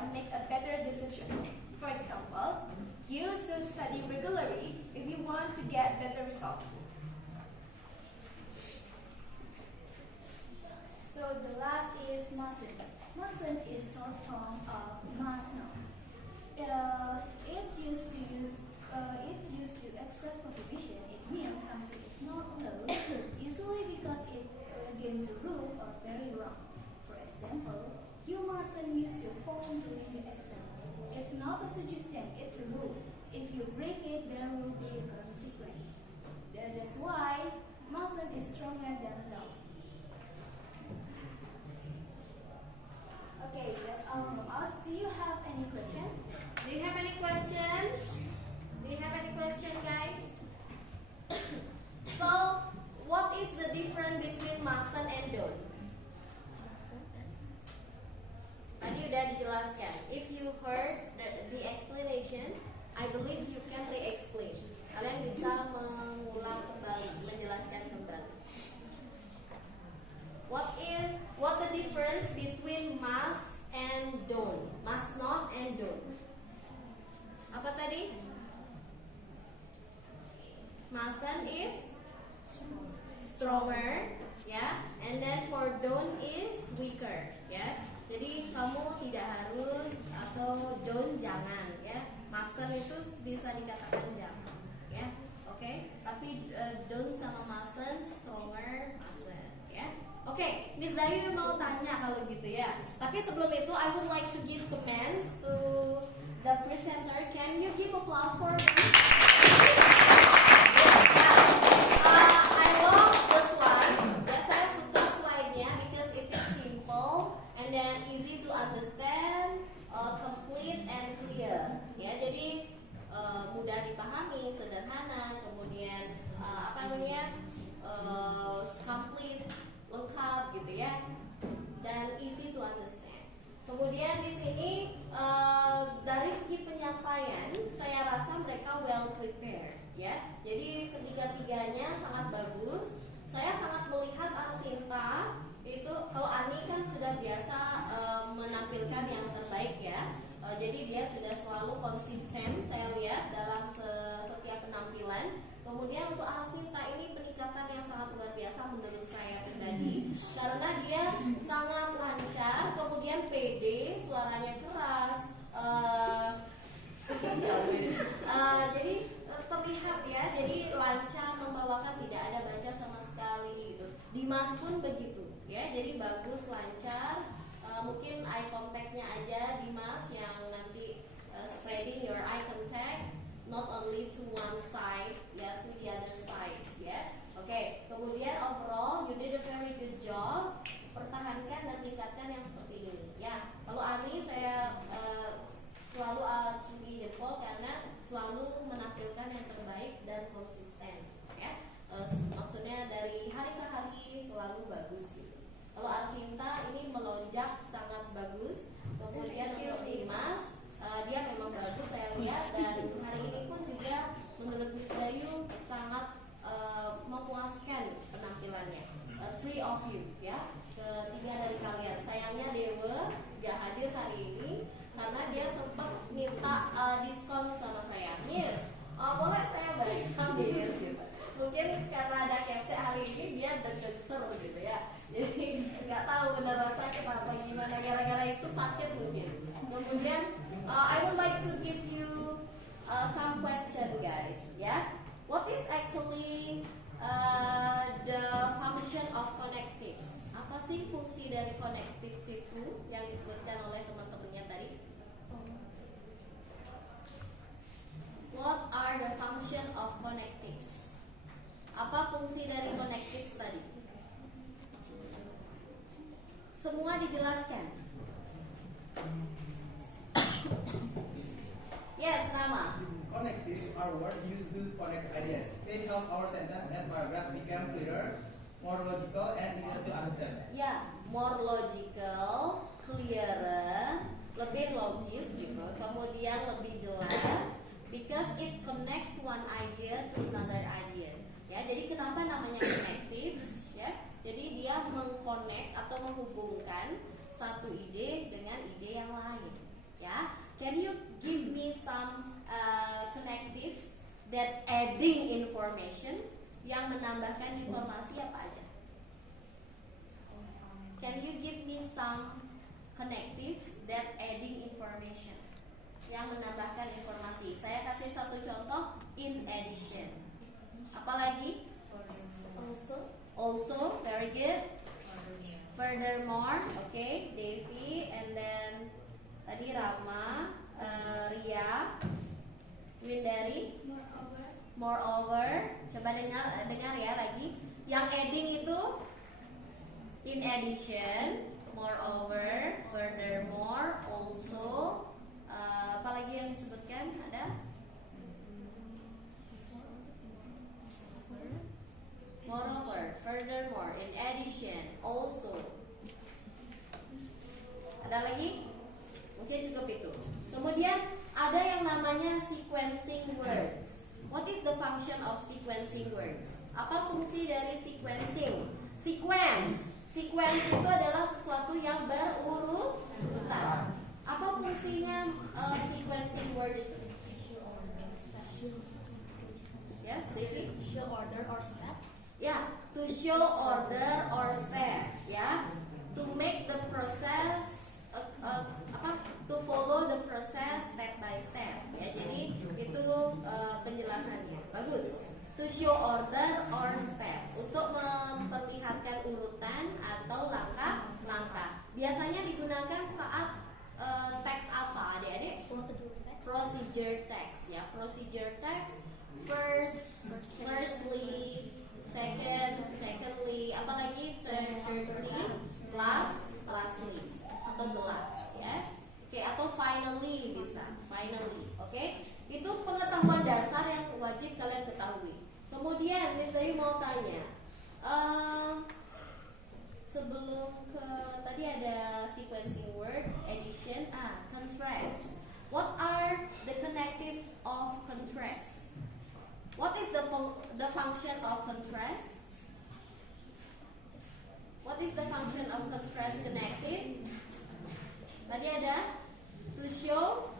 and make a better decision. For example, you should study regularly if you want to get better results. So the last is mustn't. Mustn't is short form of must not. It used to express prohibition. It means something is not allowed, usually because it against the rule or very wrong. For example, you mustn't use your phone during the exam. It's not a suggestion, it's a rule. If you break it, there will be a consequence. That's why mustn't is stronger than law. Okay, that's all from us. Do you have any questions? Do you have any questions? Do you have any question, guys? So, what is the difference between mustn't and don't? Tadi udah dijelaskan. If you heard the explanation, I believe you can re-explain. Kalian bisa mengulang kembali, menjelaskan kembali. What the difference between must and don't? Must not and don't. Apa tadi? Mustn't is stronger, ya, and then for don't is weaker, ya. Jadi kamu tidak harus atau don't jangan, ya. Mustn't itu bisa dikatakan jangan, ya. Oke, tapi don't sama mustn't stronger mustn't, ya. Oke, Miss Dayu mau tanya kalau gitu ya. Tapi sebelum itu, I would like to give comments to the presenter. Can you give applause for me? I love the slide. Ya, saya suka slide-nya because it is simple and then easy to understand, complete and clear. Ya, jadi mudah dipahami, sederhana, kemudian complete, lengkap gitu ya, dan easy to understand. Kemudian di sini dari segi penyampaian, saya rasa mereka well prepared, ya. Jadi ketiga-tiganya sangat bagus. Saya sangat melihat Arsinta itu, kalau Ani kan sudah biasa menampilkan yang terbaik ya. Jadi dia sudah selalu konsisten saya lihat dalam setiap penampilan. Kemudian untuk Arsinta ini peningkatan yang sangat luar biasa menurut saya pribadi, karena dia sangat lancar, kemudian pede, suaranya keras, jadi terlihat ya, jadi lancar membawakan, tidak ada baca sama sekali gitu. Dimas pun begitu ya, jadi bagus, lancar. Mungkin eye contact-nya aja Dimas yang nanti spreading your eye contact, not only to one side, ya, to the other side, ya. Oke, kemudian overall you did a very good job. Pertahankan dan tingkatkan yang seperti ini, ya. Kalau Ani saya selalu acungi jempol karena selalu menampilkan yang terbaik dan konsisten, ya. Maksudnya dari hari ke hari selalu bagus gitu. Kalau Arsinta ini melonjak sangat bagus. Kemudian untuk Dimas, dia memang bagus saya lihat, dan hari ini pun juga menurut Miss Dayu sangat memuaskan penampilannya. Three of you, ya, ketiga dari kalian. Sayangnya Dewa gak hadir hari ini karena dia sempat minta diskon sama saya. Miss, boleh saya berikan Miss gitu. Mungkin karena ada capsek hari ini dia deg-deg gitu ya. Jadi nggak tahu benar rasanya kenapa, gimana, gara-gara itu sakit mungkin. Kemudian I would like to give you some question guys, ya. What is actually the function of connectives? Apa sih fungsi dari connectives itu yang disebutkan oleh teman-temannya tadi? What are the function of connectives? Apa fungsi dari connectives tadi? Semua dijelaskan. Yes, Nama. Connectives are words used to connect ideas. They help our sentence and paragraph become clearer, more logical, and easier to understand. Ya, more logical, clearer, lebih logis gitu. Kemudian lebih jelas, because it connects one idea to another idea. Ya, jadi kenapa namanya connectives? Ya, jadi dia mengconnect atau menghubungkan satu ide dengan ide yang lain. information, yang menambahkan informasi apa aja? Can you give me some connectives that adding information? Yang menambahkan informasi. Saya kasih satu contoh, in addition. Apalagi? Also, very good. Furthermore, okay, Devi, and then tadi Rama, Ria, Windari, moreover. Coba dengar ya lagi. Yang adding itu in addition, moreover, furthermore, also. Apalagi yang disebutkan ada? Moreover, furthermore, in addition, also. Ada lagi? Mungkin cukup itu. Kemudian ada yang namanya sequencing words. What is the function of sequencing words? Apa fungsi dari sequencing? Sequence itu adalah sesuatu yang berurutan. Apa fungsinya sequencing word itu? Yes, David? Show order or step. Ya, to show order or step, ya, to make the process, to follow the process step by step, ya. Jadi itu penjelasannya, bagus. To show order or step, untuk memperlihatkan urutan atau langkah-langkah. Biasanya digunakan saat teks apa, adik-adik? Procedure text, ya. Procedure text, firstly, secondly, apalagi thirdly, lastly, atau the last, ya. Oke, atau finally bisa, finally, oke. Itu pengetahuan dasar yang wajib kalian ketahui. Kemudian Miss Dayu mau tanya, sebelum ke tadi ada sequencing word, addition, contrast. What are the connective of contrast? What is the function of contrast? What is the function of contrast connective? Tadi ada to show,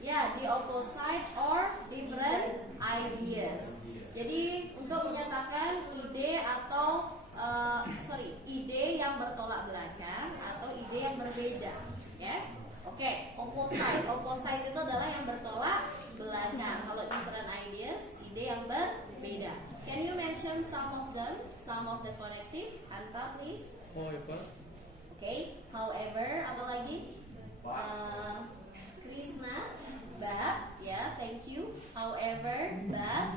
ya, the opposite or different ideas. Jadi untuk menyatakan ide atau ide yang bertolak belakang atau ide yang berbeda, ya. Oke, opposite itu adalah yang bertolak belakang. Kalau different ideas, ide yang berbeda. Can you mention some of them, some of the connectives? Anta, please. However. Okay, however, apa lagi? Krishna, but, ya, thank you. However, but,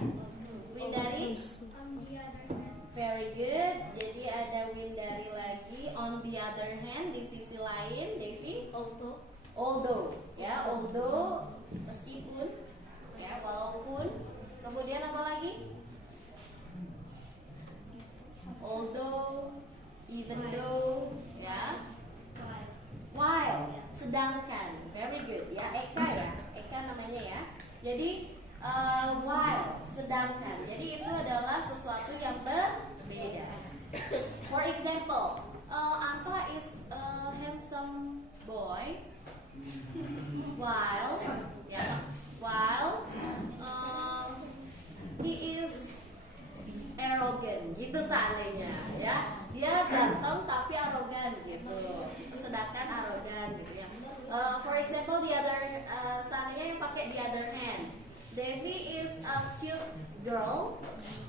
Windari. On the other hand. Very good. Jadi ada Windari lagi. On the other hand, di sisi lain, Devi. Although, ya, although, meskipun, ya, walaupun. Kemudian apa lagi? Although, even though, ya. While, sedangkan. Very good, ya. Eka namanya ya. Jadi while, sedangkan. Jadi itu adalah sesuatu yang berbeda. For example, Anta is a handsome boy. While he is arrogant, gitu seandainya, ya. Dia ganteng tapi arogan gitu. Sedangkan arogan gitu ya. For example, seandainya yang pakai the other hand. Devi is a cute girl.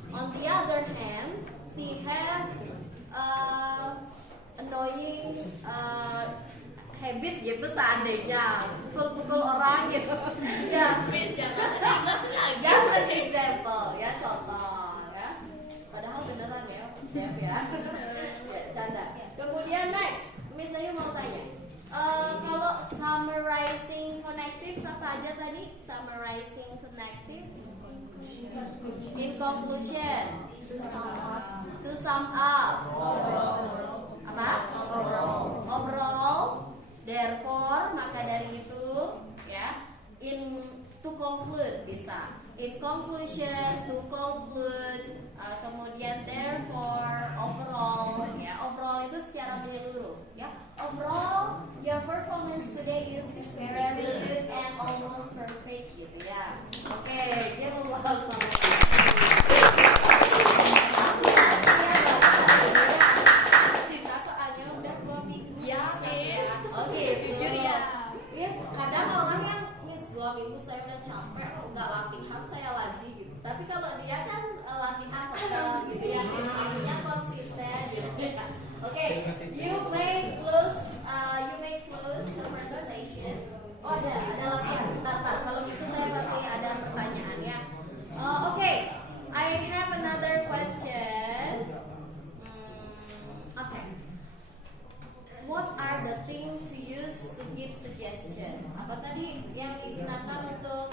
On the other hand, she has annoying habit gitu seandainya pukul-pukul orang gitu. Ya, just an example, ya, contoh, ya. Padahal beneran ya, Dev ya. Ya, canda. Kemudian next, Miss Dayu mau tanya. Kalau summarizing connectives apa aja tadi? Summarizing connective. In conclusion. To sum up. Apa? Overall. Therefore, maka dari itu, ya. To conclude bisa. In conclusion, to conclude. Kemudian therefore, overall, ya. Overall itu secara menyeluruh, ya. Overall, your performance today is very good and almost perfect, gitu ya. Oke, dia Tapi kalau dia kan latihan gitu ya, artinya konsisten gitu. Oke, you may close the presentation. Oh ada latihan. Bentar. Kalau gitu saya pasti ada pertanyaan ya. Oke, I have another question. Okay. What are the things to use to give suggestion? Apa tadi yang digunakan untuk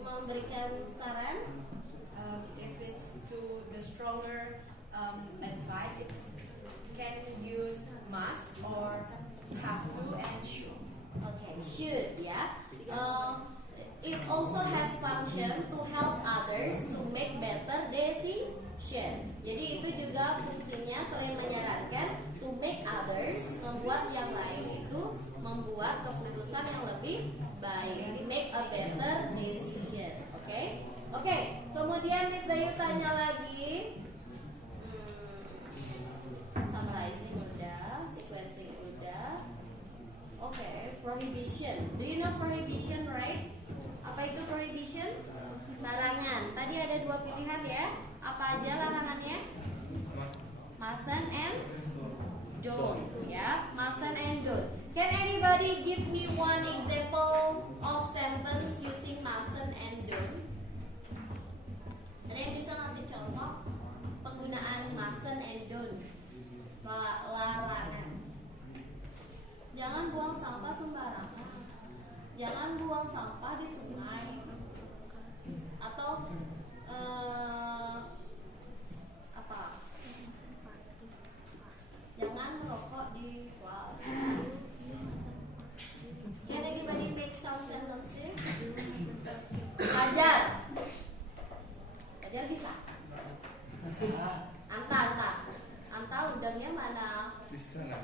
memberikan saran? If it's to the stronger advice, it can use must or have to and should. Okay, should ya. It also has function to help others to make better decision. Jadi itu juga fungsinya selain menyarankan to make others, membuat yang lain itu membuat keputusan yang lebih baik, make a better decision. Oke. Kemudian Miss Dayu tanya lagi. Summarizing udah, sequencing udah. Oke, prohibition. Do you know prohibition, right? Apa itu prohibition? Larangan. Tadi ada dua pilihan ya. Apa aja larangannya? Mustn't and don't. Ya, mustn't and don't. Can anybody give me one example of sentence using mustn't and don't? Ada yang bisa ngasih contoh penggunaan mustn't and don't? Larangan. Jangan buang sampah sembarangan. Jangan buang sampah di sungai. Atau apa? Jangan merokok di kelas. Can anybody make some sentences? Fajar bisa. Anta udangnya mana? Di sana.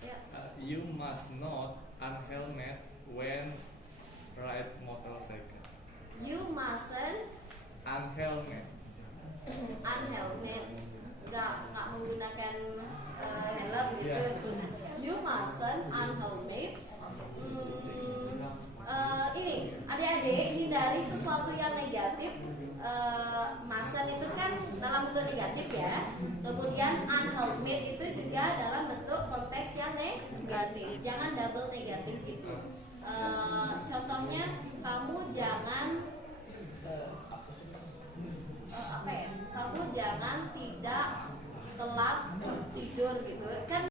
Ya. You must not unhelmet when ride motorcycle. You mustn't Unhelmet. nggak menggunakan helm gitu. Yeah. You mustn't unhelmet. Ini adik-adik hindari sesuatu yang negatif. Mustn't itu kan dalam bentuk negatif ya. Kemudian unhelmet itu juga dalam bentuk konteks yang negatif. Jangan double negatif gitu. Contohnya kamu jangan